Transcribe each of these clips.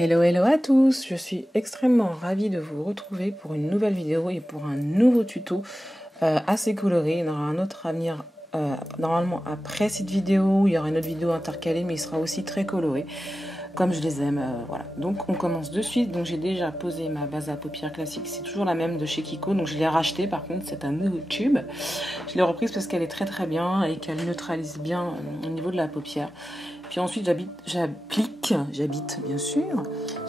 Hello à tous, je suis extrêmement ravie de vous retrouver pour une nouvelle vidéo et pour un nouveau tuto assez coloré. Il y en aura un autre à venir normalement après cette vidéo, il y aura une autre vidéo intercalée mais il sera aussi très coloré comme je les aime. Voilà, donc on commence de suite. Donc j'ai déjà posé ma base à paupières classique, c'est toujours la même de chez Kiko, donc je l'ai rachetée, par contre c'est un nouveau tube. Je l'ai reprise parce qu'elle est très bien et qu'elle neutralise bien au niveau de la paupière. Puis ensuite, j'applique bien sûr,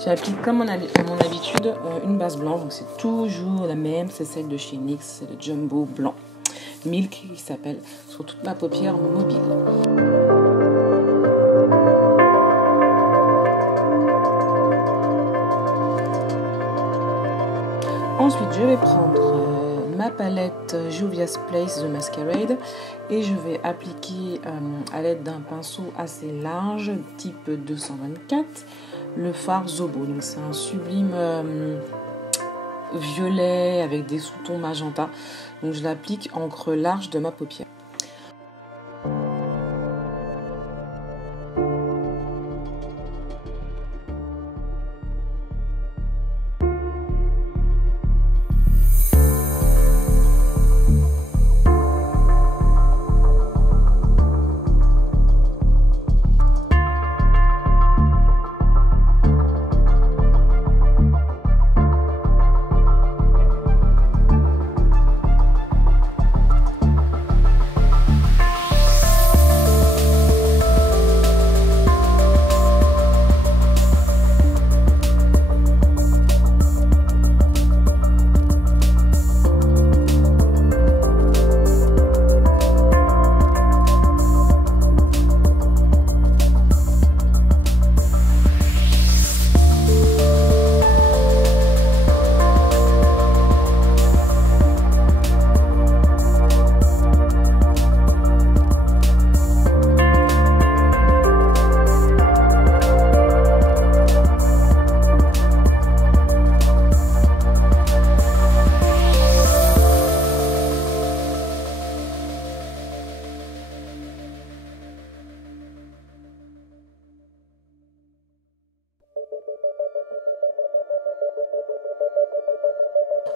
j'applique comme à mon habitude une base blanche. Donc c'est toujours la même, c'est celle de chez NYX, c'est le Jumbo blanc Milk qui s'appelle, sur toute ma paupière mobile. Ensuite, je vais prendre ma palette Juvia's Place The Masquerade et je vais appliquer à l'aide d'un pinceau assez large type 224 le fard Zobo. Donc c'est un sublime violet avec des sous-tons magenta. Donc je l'applique en creux large de ma paupière.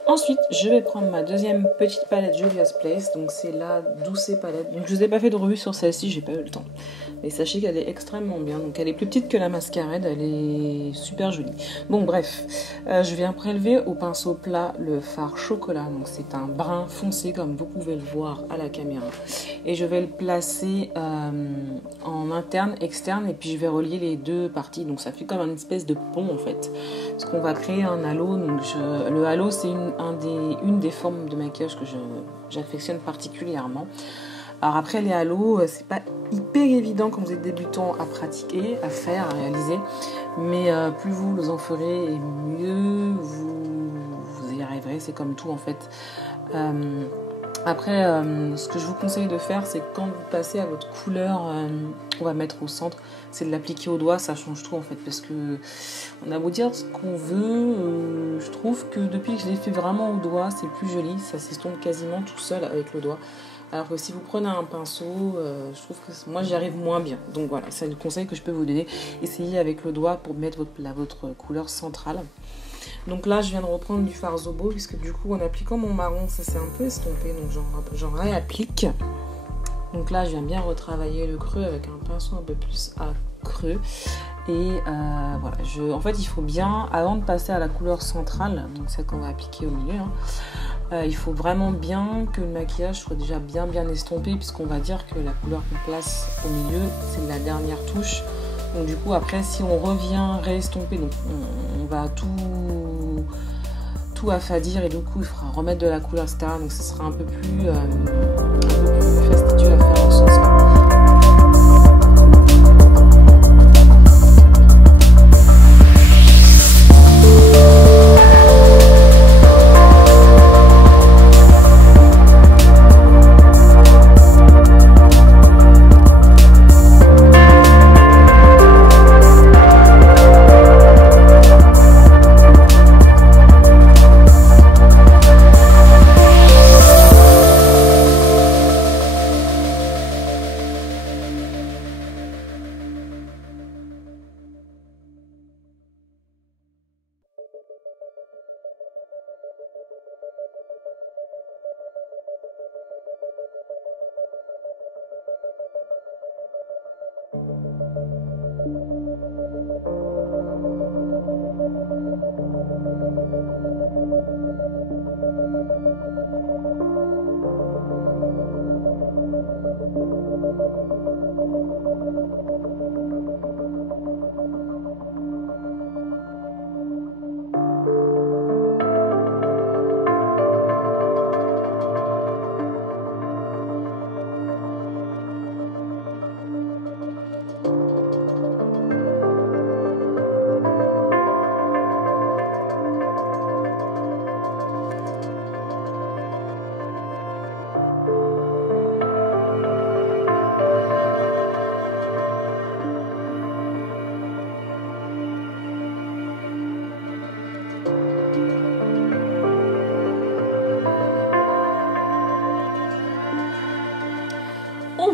Ensuite, je vais prendre ma deuxième petite palette Juvia's Place, donc c'est la Douce palette. Donc je vous ai pas fait de revue sur celle-ci, j'ai pas eu le temps. Mais sachez qu'elle est extrêmement bien, donc elle est plus petite que la Masquerade, elle est super jolie. Bon bref, je viens prélever au pinceau plat le fard chocolat, donc c'est un brun foncé comme vous pouvez le voir à la caméra. Et je vais le placer en interne, externe, et puis je vais relier les deux parties, donc ça fait comme une espèce de pont en fait. Parce qu'on va créer un halo, donc le halo c'est une des formes de maquillage que j'affectionne particulièrement. Alors après les halos, c'est pas hyper évident quand vous êtes débutant à pratiquer, à faire, à réaliser, mais plus vous en ferez et mieux vous y arriverez, c'est comme tout en fait. Après, ce que je vous conseille de faire, c'est quand vous passez à votre couleur, on va mettre au centre, c'est de l'appliquer au doigt, ça change tout en fait, parce que on a beau dire ce qu'on veut, je trouve que depuis que je l'ai fait vraiment au doigt, c'est plus joli, ça s'estompe quasiment tout seul avec le doigt. Alors que si vous prenez un pinceau, je trouve que moi j'y arrive moins bien. Donc voilà, c'est le conseil que je peux vous donner. Essayez avec le doigt pour mettre votre couleur centrale. Donc là, je viens de reprendre du fard Zobo, puisque du coup, en appliquant mon marron, ça s'est un peu estompé, donc j'en réapplique. Donc là, je viens bien retravailler le creux avec un pinceau un peu plus à creux. Et voilà, en fait, il faut bien, avant de passer à la couleur centrale, donc celle qu'on va appliquer au milieu, il faut vraiment bien que le maquillage soit déjà bien estompé, puisqu'on va dire que la couleur qu'on place au milieu, c'est la dernière touche. Donc du coup, après, si on revient réestomper, donc on va tout affadir et du coup, il faudra remettre de la couleur, etc. Donc ce sera un peu plus fastidieux à faire en ce sens-là. On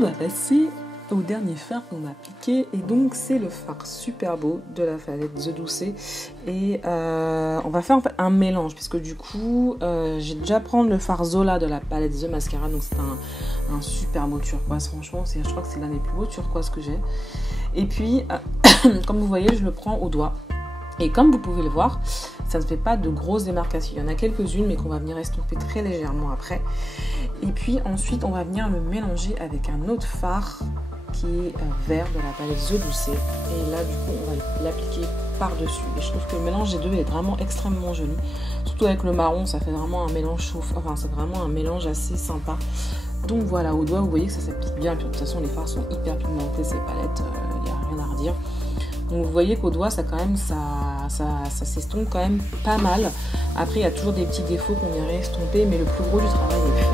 va passer au dernier fard qu'on va appliquer, et donc c'est le fard super beau de la palette The Doucet, et on va faire en fait un mélange, puisque du coup j'ai déjà prendre le fard Zola de la palette The Mascara, donc c'est un super beau turquoise, franchement je crois que c'est l'un des plus beaux turquoises que j'ai, et puis comme vous voyez je le prends au doigt, et comme vous pouvez le voir, ça ne fait pas de grosses démarcations. Il y en a quelques-unes, mais qu'on va venir estomper très légèrement après. Et puis ensuite, on va venir le mélanger avec un autre fard qui est vert de la palette The Doucet. Et là, du coup, on va l'appliquer par-dessus. Et je trouve que le mélange des deux est vraiment extrêmement joli. Surtout avec le marron, ça fait vraiment un mélange chauffe. Enfin, c'est vraiment un mélange assez sympa. Donc voilà, au doigt, vous voyez que ça s'applique bien. Et puis de toute façon, les fards sont hyper pigmentés, ces palettes, il n'y a rien à redire. Donc vous voyez qu'au doigt, ça s'estompe quand même pas mal. Après, il y a toujours des petits défauts qu'on vient estomper, mais le plus gros du travail est fait.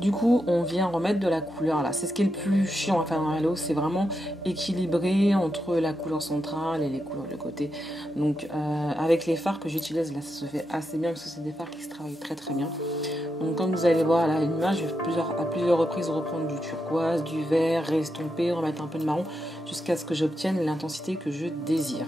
Du coup, on vient remettre de la couleur là. C'est ce qui est le plus chiant à faire dans Hello, c'est vraiment équilibrer entre la couleur centrale et les couleurs de côté. Donc, avec les fards que j'utilise là, ça se fait assez bien parce que c'est des fards qui se travaillent très très bien. Donc, comme vous allez voir à l'image, je vais à plusieurs reprises reprendre du turquoise, du vert, restomper, remettre un peu de marron jusqu'à ce que j'obtienne l'intensité que je désire.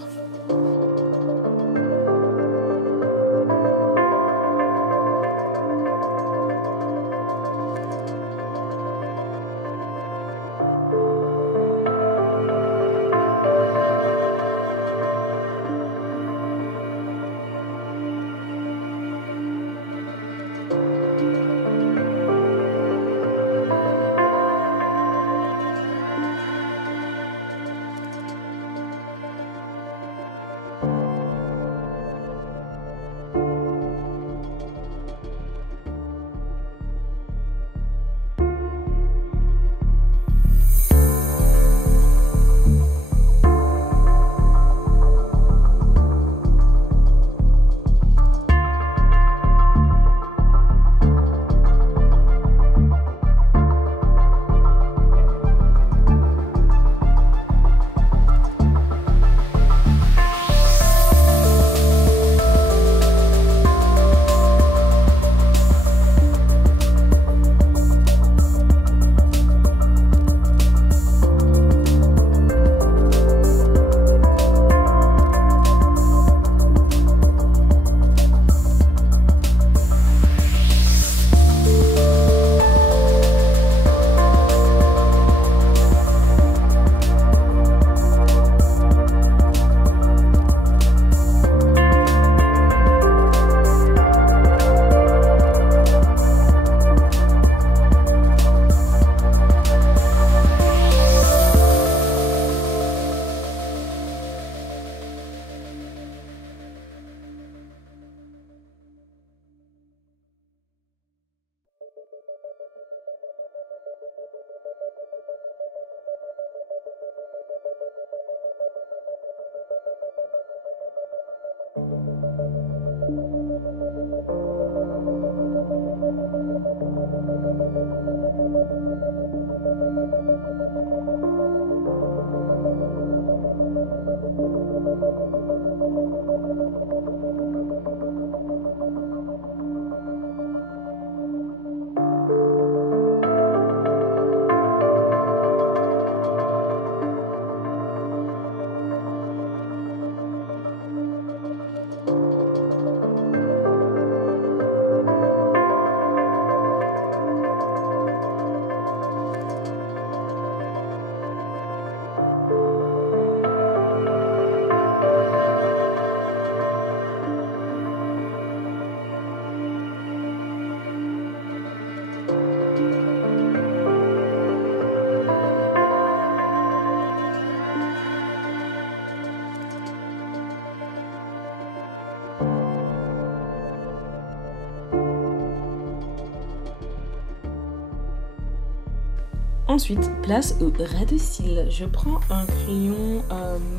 Ensuite, place au ras de cils. Je prends un crayon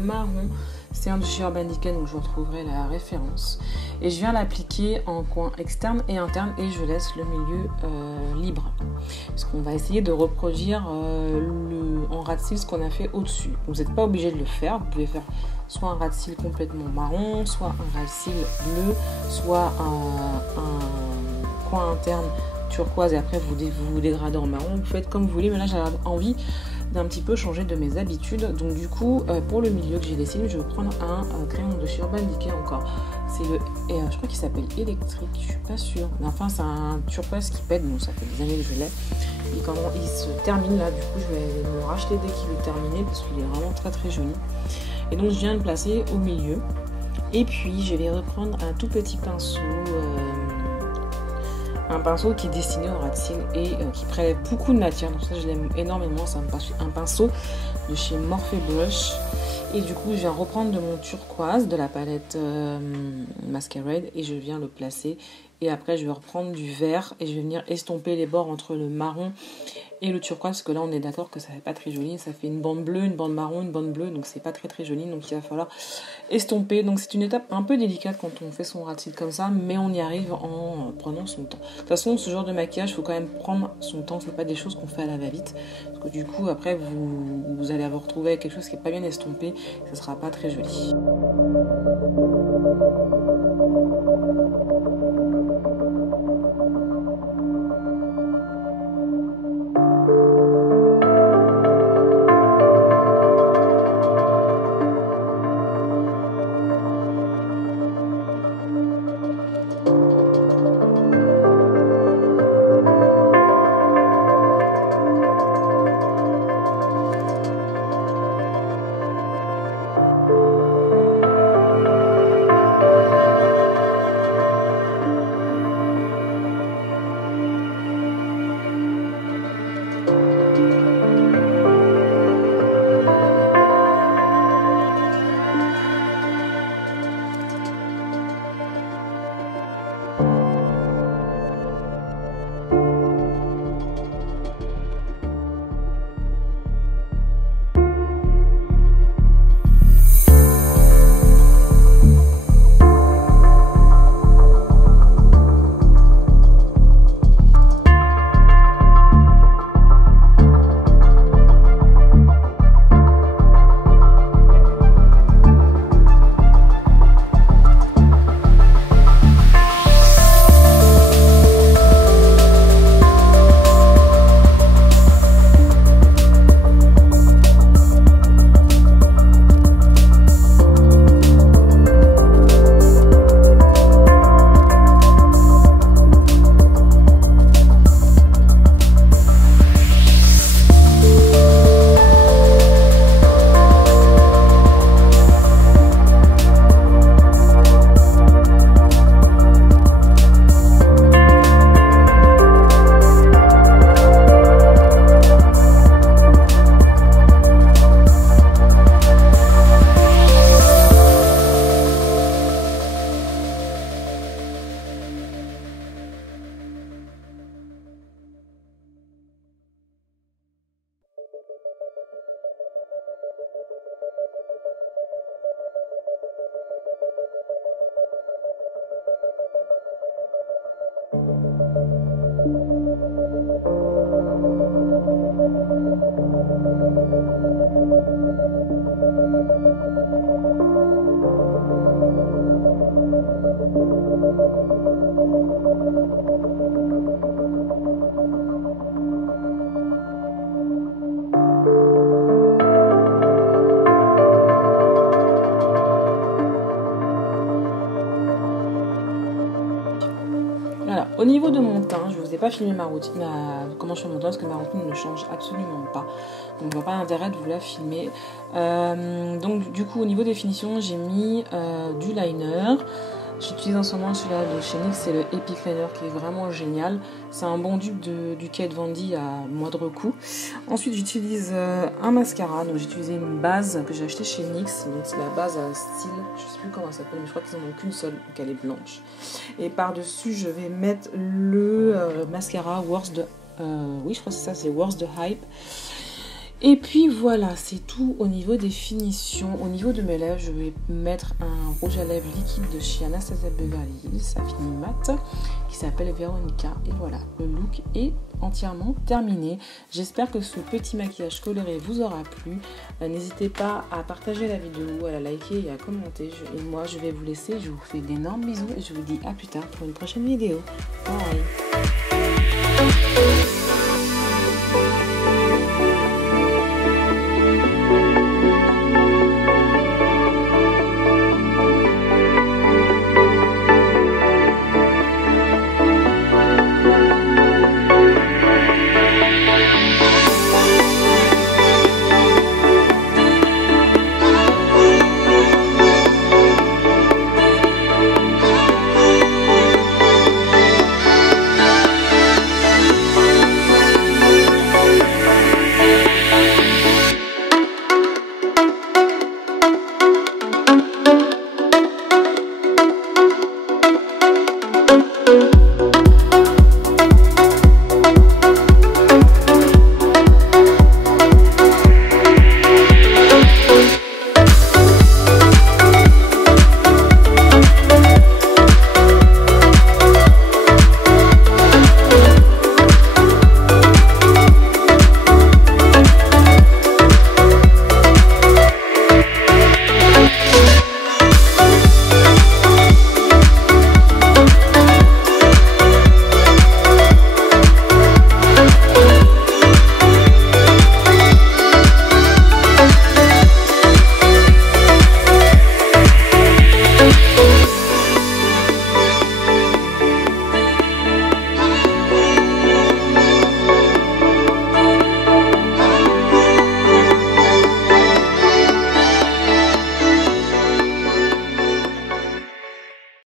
marron, c'est un de chez Urban Decay, donc je retrouverai la référence. Et je viens l'appliquer en coin externe et interne et je laisse le milieu libre. Parce qu'on va essayer de reproduire en ras de cils ce qu'on a fait au-dessus. Vous n'êtes pas obligé de le faire, vous pouvez faire soit un ras de cils complètement marron, soit un ras de cils bleu, soit un coin interne turquoise et après vous dégradez en marron, vous faites comme vous voulez, mais là j'avais envie d'un petit peu changer de mes habitudes, donc du coup pour le milieu que j'ai dessiné, je vais prendre un crayon de chez Urban Decay encore, c'est je crois qu'il s'appelle électrique, je suis pas sûre, mais enfin c'est un turquoise qui pète, donc ça fait des années que je l'ai, et quand il se termine là, du coup je vais me racheter dès qu'il est terminé parce qu'il est vraiment très très joli, et donc je viens de le placer au milieu, et puis je vais reprendre un tout petit pinceau, un pinceau qui est destiné au ras de cils et qui prélève beaucoup de matière, donc ça je l'aime énormément, c'est un pinceau de chez Morphe Brush, et du coup je viens reprendre de mon turquoise de la palette Masquerade et je viens le placer, et après je vais reprendre du vert et je vais venir estomper les bords entre le marron et le turquoise, parce que là on est d'accord que ça fait pas très joli, ça fait une bande bleue, une bande marron, une bande bleue, donc c'est pas très très joli, donc il va falloir estomper, donc c'est une étape un peu délicate quand on fait son ras de cils comme ça, mais on y arrive en prenant son temps. De toute façon ce genre de maquillage, il faut quand même prendre son temps, c'est pas des choses qu'on fait à la va-vite, parce que du coup après vous allez vous retrouver avec quelque chose qui est pas bien estompé, ça sera pas très joli. pas filmer ma routine, comment je fais mon teint, parce que ma routine ne change absolument pas. Donc je vois pas l'intérêt de vous la filmer. Donc du coup au niveau définition, j'ai mis du liner. J'utilise en ce moment celui-là de chez NYX, c'est le Epic Liner qui est vraiment génial. C'est un bon dupe du Kate Von D à moindre coût. Ensuite j'utilise un mascara, donc j'ai utilisé une base que j'ai acheté chez NYX. Donc c'est la base à style, je sais plus comment ça s'appelle, mais je crois qu'ils en ont qu'une seule, donc elle est blanche. Et par-dessus je vais mettre le mascara Worst de... oui je crois que c'est ça, c'est Worst de Hype. Et puis voilà, c'est tout au niveau des finitions. Au niveau de mes lèvres, je vais mettre un rouge à lèvres liquide de chez Anastasia Beverly Hills, ça finit mat, qui s'appelle Veronica. Et voilà, le look est entièrement terminé. J'espère que ce petit maquillage coloré vous aura plu. N'hésitez pas à partager la vidéo, à la liker et à commenter. Et moi, je vais vous laisser. Je vous fais d'énormes bisous et je vous dis à plus tard pour une prochaine vidéo. Bye.